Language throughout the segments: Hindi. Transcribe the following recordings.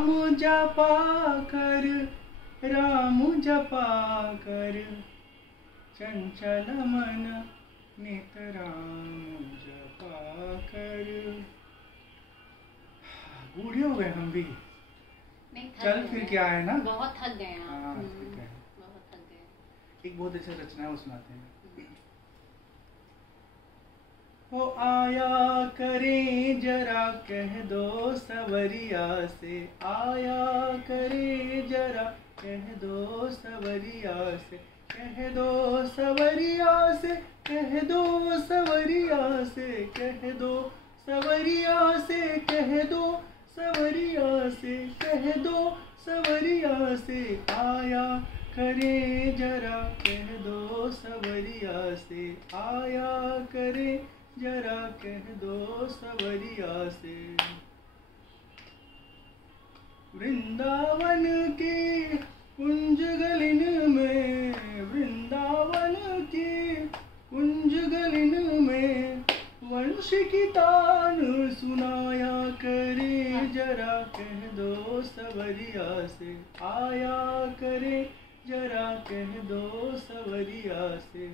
जपा कर, राम जपा कर, चंचल मन नित राम जपा कर। बूढ़े हो गए हम भी, चल फिर क्या है ना, बहुत थक गए हैं। हाँ ठीक है, बहुत थक गए। एक बहुत अच्छा रचना है वो सुनाते हैं। हो आया करे जरा कह दो सवरिया से, आया करे जरा कह दो सवरिया से, कह दो सवरिया से, कह दो सवरिया से, कह दो सवरिया से, कह दो सवरिया से, कह दो सवरिया से, आया करे जरा कह दो सवरिया से, आया करे जरा कह दो सवरिया से। वृंदावन के कुंज गलिन में, वृंदावन के कुंज गलिन में, वंश की तान सुनाया करे जरा कह दो सवरिया से, आया करे जरा कह दो सवरिया से।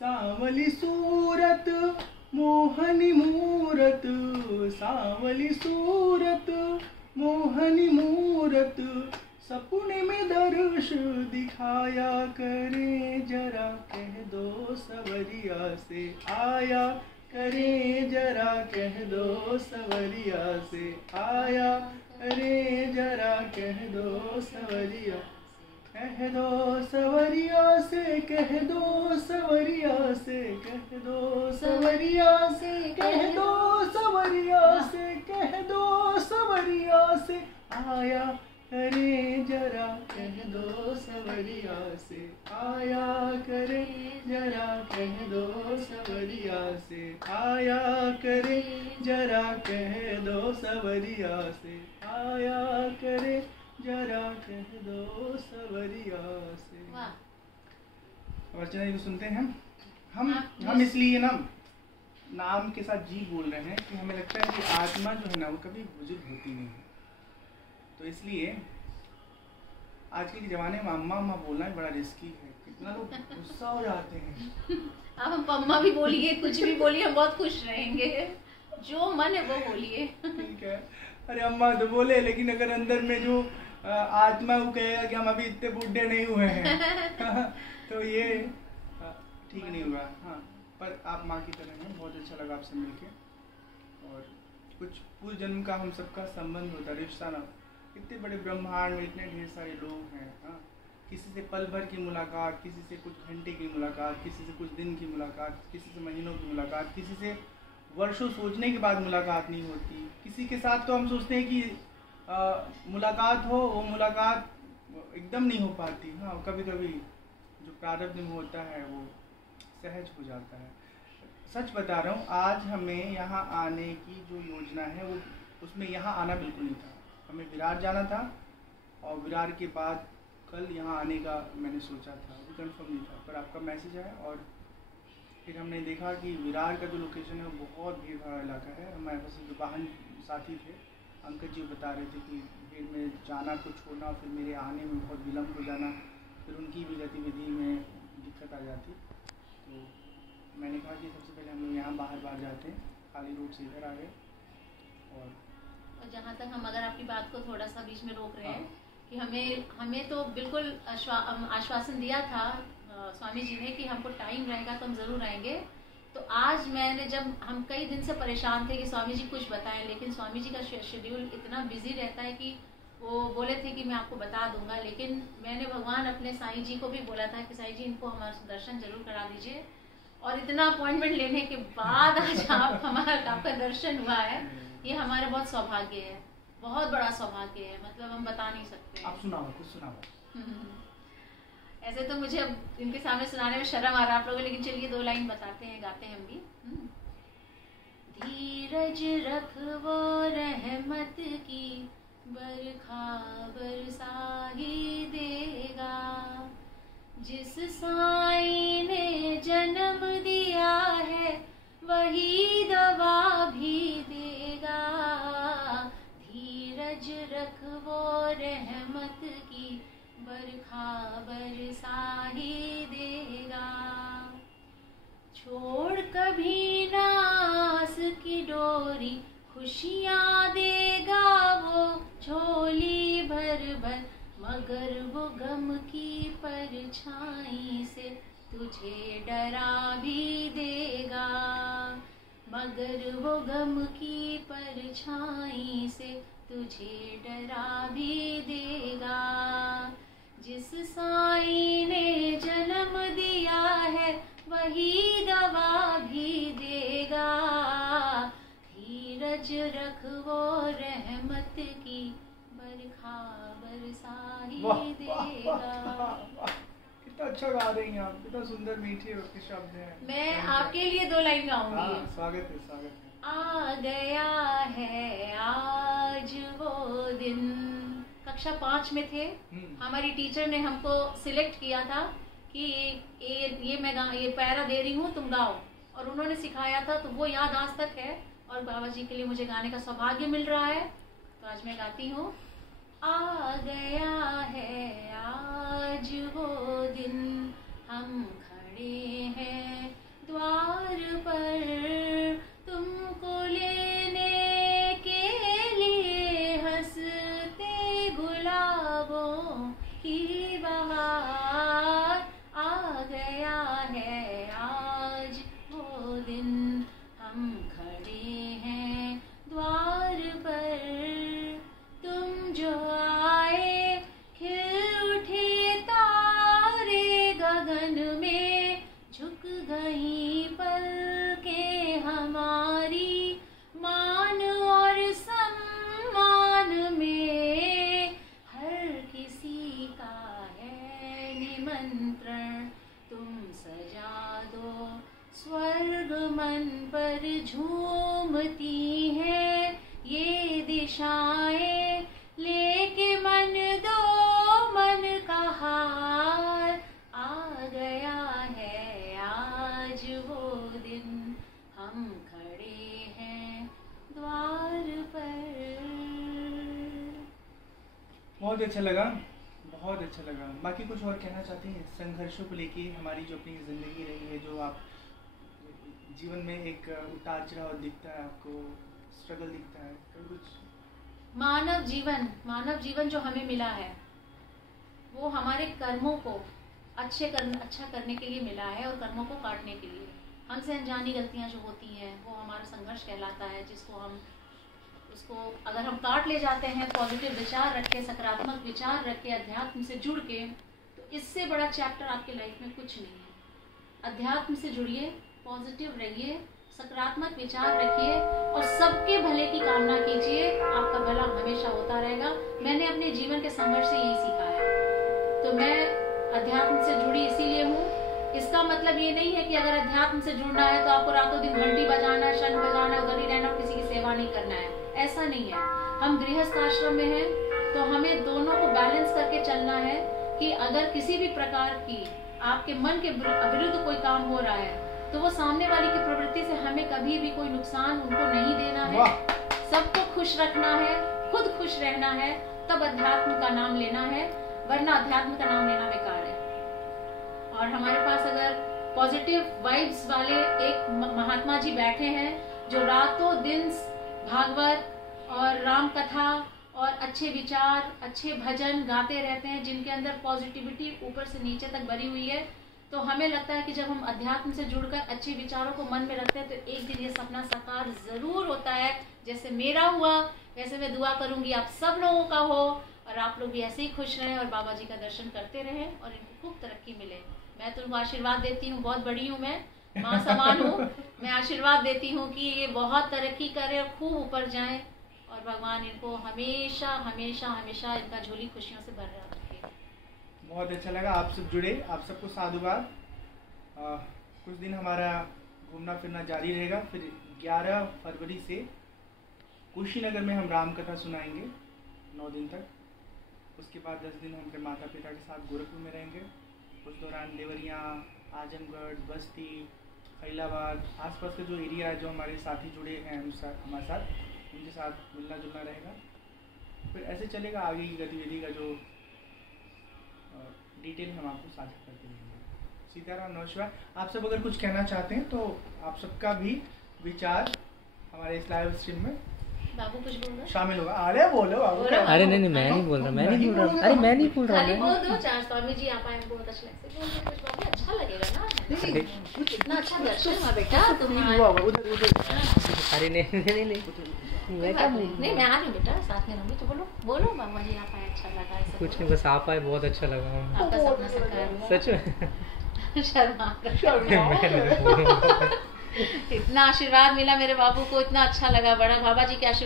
सांवली सूरत मोहनी मूरत, सांवली सूरत मोहनी मूरत, सपने में दर्श दिखाया करे जरा कह दो सवरिया से, आया करे जरा कह दो सवरिया से, आया करे जरा कह दो सवरिया, कह दो सवरिया से, कह दो सवरिया से, कह दो सवरिया से, कह दो सवरिया से, कह दो सवरिया से, आया करे जरा कह दो सवरिया से, आया करे जरा कह दो सवरिया से, आया करे जरा कह दो सवरिया से, आया करे जरा कह दो सवरिया से। अर्चना जी को सुनते हैं हम इसलिए ना नाम के साथ जी बोल रहे हैं कि हमें लगता है कि आत्मा जो है ना वो कभी बुजुर्ग होती नहीं है, तो इसलिए आजकल के ज़माने में अम्मा अम्मा बोलना बड़ा रिस्की है, कितना लोग गुस्सा हो जाते हैं। अब हम अम्मा भी बोलिए, कुछ भी बोलिए, हम बहुत खुश रहेंगे, जो मन है वो बोलिए। ठीक है, अरे अम्मा तो बोले, लेकिन अगर अंदर में जो आत्मा वो कहेगा कि हम अभी इतने बूढ़े नहीं हुए हैं तो ये ठीक नहीं होगा। हाँ, पर आप माँ की तरह हैं, बहुत अच्छा लगा आपसे मिलके, और कुछ पूर्व जन्म का हम सबका संबंध होता है, रिश्ता ना, इतने बड़े ब्रह्मांड में इतने ढेर सारे लोग हैं। हाँ, किसी से पल भर की मुलाकात, किसी से कुछ घंटे की मुलाकात, किसी से कुछ दिन की मुलाकात, किसी से महीनों की मुलाकात, किसी से वर्षों सोचने के बाद मुलाकात नहीं होती, किसी के साथ तो हम सोचते हैं कि मुलाकात हो, वो मुलाकात एकदम नहीं हो पाती। हाँ, कभी कभी जो प्रारब्ध में होता है वो सहज हो जाता है। सच बता रहा हूँ, आज हमें यहाँ आने की जो योजना है वो, उसमें यहाँ आना बिल्कुल नहीं था। हमें विरार जाना था, और विरार के बाद कल यहाँ आने का मैंने सोचा था, वो कंफर्म नहीं था, पर आपका मैसेज आया और फिर हमने देखा कि विरार का जो लोकेशन है वो बहुत भीड़ भाड़ इलाका है। हमारे पास जो वाहन साथी थे, अंकल जी बता रहे थे कि भीड़ में जाना को छोड़ना, फिर मेरे आने में बहुत विलम्ब हो जाना, फिर उनकी भी गतिविधि में दिक्कत आ जाती। तो मैंने कहा कि सबसे पहले हम लोग यहाँ बाहर जाते हैं, खाली रोड से इधर आ गए। और जहाँ तक हम अगर आपकी बात को थोड़ा सा बीच में रोक रहे हैं कि हमें तो बिल्कुल आश्वासन दिया था स्वामी जी ने कि हमको टाइम रहेगा तो हम ज़रूर आएंगे। तो आज मैंने, जब हम कई दिन से परेशान थे कि स्वामी जी कुछ बताएं, लेकिन स्वामी जी का शेड्यूल इतना बिजी रहता है कि वो बोले थे कि मैं आपको बता दूंगा, लेकिन मैंने भगवान अपने साईं जी को भी बोला था कि साईं जी इनको हमारा दर्शन जरूर करा दीजिए। और इतना अपॉइंटमेंट लेने के बाद आज आपका दर्शन हुआ है, ये हमारा बहुत सौभाग्य है, बहुत बड़ा सौभाग्य है, मतलब हम बता नहीं सकते। आप सुनाओ, कुछ सुनाओ। ऐसे तो मुझे अब इनके सामने सुनाने में शर्म आ रहा है आप लोगों, लेकिन चलिए 2 लाइन बताते हैं, गाते हैं हम भी। धीरज रखवो रहमत की बरखा बरसा ही देगा, जिस साईं ने जन्म दिया है वही दवा भी देगा। रखवो रहमत की बरखा बरसा ही देगा। छोड़ कभी ना आस की डोरी, खुशियाँ देगा वो झोली भर भर, मगर वो गम की परछाई से तुझे डरा भी देगा। मगर वो गम की परछाई से तुझे डरा भी देगा। जिस साईं ने जन्म दिया है वही दवा भी देगा। धीरज रखवो रहमत की बरखा बरसा ही देगा। कितना अच्छा गा रही हैं आप, कितना सुंदर मीठे उसके शब्द हैं। मैं आपके लिए 2 लाइन गाऊंगी। स्वागत है, स्वागत है। आ गया है आज वो दिन। कक्षा 5 में थे, हमारी टीचर ने हमको सिलेक्ट किया था कि ये पैरा दे रही हूँ, तुम गाओ, और उन्होंने सिखाया था, तो वो याद आज तक है। और बाबा जी के लिए मुझे गाने का सौभाग्य मिल रहा है, तो आज मैं गाती हूँ। आ गया है आज वो दिन, हम खड़े हैं द्वार पर, तुमको लेने के लिए हंसते गुलाबों की बहार। आ गया है आज वो दिन, हम खड़े हैं द्वार पर, तुम जो आए खिल उठे तारे गगन में, झुक गई पलकें हमारी मान और सम्मान में। हर किसी का है निमंत्रण, तुम सजा दो स्वर्ग मन पर झूमती हैं ये दिशाएं, लेके मन दो मन का हार। आ गया है आज वो दिन, हम खड़े हैं द्वार पर। बहुत अच्छा लगा, बहुत अच्छा लगा। बाकी कुछ और कहना चाहती हैं संघर्षों को लेके, हमारी जो अपनी जिंदगी रही है, जो आप जीवन में एक उतार चढ़ाव दिखता है आपको, स्ट्रगल दिखता है, कुछ? मानव जीवन जो हमें मिला है वो हमारे कर्मों को अच्छा करने के लिए मिला है, और कर्मों को काटने के लिए। हमसे अनजानी गलतियां जो होती हैं वो हमारा संघर्ष कहलाता है, जिसको उसको अगर हम काट ले जाते हैं, पॉजिटिव विचार रख के, सकारात्मक विचार रख के, अध्यात्म से जुड़ के, तो इससे बड़ा चैप्टर आपके लाइफ में कुछ नहीं है। अध्यात्म से जुड़िए, पॉजिटिव रहिए, सकारात्मक विचार रखिए और सबके भले की कामना कीजिए, आपका भला हमेशा होता रहेगा। मैंने अपने जीवन के संघर्ष से यही सीखा है। तो मैं अध्यात्म से जुड़ी इसीलिए हूँ। इसका मतलब ये नहीं है कि अगर अध्यात्म से जुड़ना है तो आपको रातों दिन घंटी बजाना है, शंख बजाना है, उधर ही रहना और किसी की सेवा नहीं करना है, ऐसा नहीं है। हम गृहस्थ आश्रम में हैं तो हमें दोनों को बैलेंस करके चलना है कि अगर किसी भी प्रकार की आपके मन के विरुद्ध कोई काम हो रहा है तो वो सामने वाली की प्रवृत्ति से हमें कभी भी कोई नुकसान उनको नहीं देना है। सबको खुश रखना है, खुद खुश रहना है, तब अध्यात्म का नाम लेना है, वरना अध्यात्म का नाम लेना बेकार है। और हमारे पास अगर पॉजिटिव वाइब्स वाले एक महात्मा जी बैठे हैं जो रातों दिन भागवत और राम कथा और अच्छे विचार, अच्छे भजन गाते रहते हैं, जिनके अंदर पॉजिटिविटी ऊपर से नीचे तक भरी हुई है, तो हमें लगता है कि जब हम अध्यात्म से जुड़कर अच्छे विचारों को मन में रखते हैं तो एक दिन ये सपना साकार जरूर होता है। जैसे मेरा हुआ वैसे मैं दुआ करूंगी आप सब लोगों का हो, और आप लोग भी ऐसे ही खुश रहें और बाबा जी का दर्शन करते रहें और इनको खूब तरक्की मिले। मैं तुमको आशीर्वाद देती हूँ, बहुत बड़ी हूँ मैं, माँ समान हूँ, मैं आशीर्वाद देती हूँ कि ये बहुत तरक्की करे और खूब ऊपर जाएं, और भगवान इनको हमेशा हमेशा हमेशा इनका झोली खुशियों से भर रखा। बहुत अच्छा लगा आप सब जुड़े, आप सबको साधुवाद। कुछ दिन हमारा घूमना फिरना जारी रहेगा, फिर 11 फरवरी से कुशीनगर में हम राम कथा सुनाएंगे 9 दिन तक। उसके बाद 10 दिन हम अपने माता पिता के साथ गोरखपुर में रहेंगे। उस दौरान देवरिया, आजमगढ़, बस्ती, खैलाबाद, आसपास का जो एरिया है, जो हमारे साथी जुड़े हैं हमारे साथ, उनके साथ मिलना जुलना रहेगा। फिर ऐसे चलेगा, आगे की गतिविधि का जो डिटेल हम आपको साझा करते रहेंगे। सीताराम नमस्कार। आप सब अगर कुछ कहना चाहते हैं तो आप सबका भी विचार हमारे इस लाइव स्ट्रीम में बाबू कुछ बोल रहा है? शामिल होगा। अरे बोलो बाबू। अरे नहीं मैं नहीं बोल रहा, मैं नहीं बोल रहा, अरे मैं नहीं बोल रहा। खाली बोल दो, चार स्वामी जी आप आए बहुत अच्छे लगते हैं, बोल दो कुछ बाबू, अच्छा लगेगा ना। कितना अच्छा दर्शन हुआ बेटा तुम्हारा। अरे नहीं मैं क्या बोलूं? नहीं मैं आ रही हूँ बेटा, साथ में रहूंगी तो बोलो बोलो बाबा जी आप आए अच्छा लगा। ऐसे कुछ नहीं, बस आप आए बहुत अच्छा लगा। आपका सपना साकार हुआ। सच में शर्मा इतना आशीर्वाद मिला मेरे बाबू को, इतना अच्छा लगा, बड़ा बाबा जी के आशीर्वाद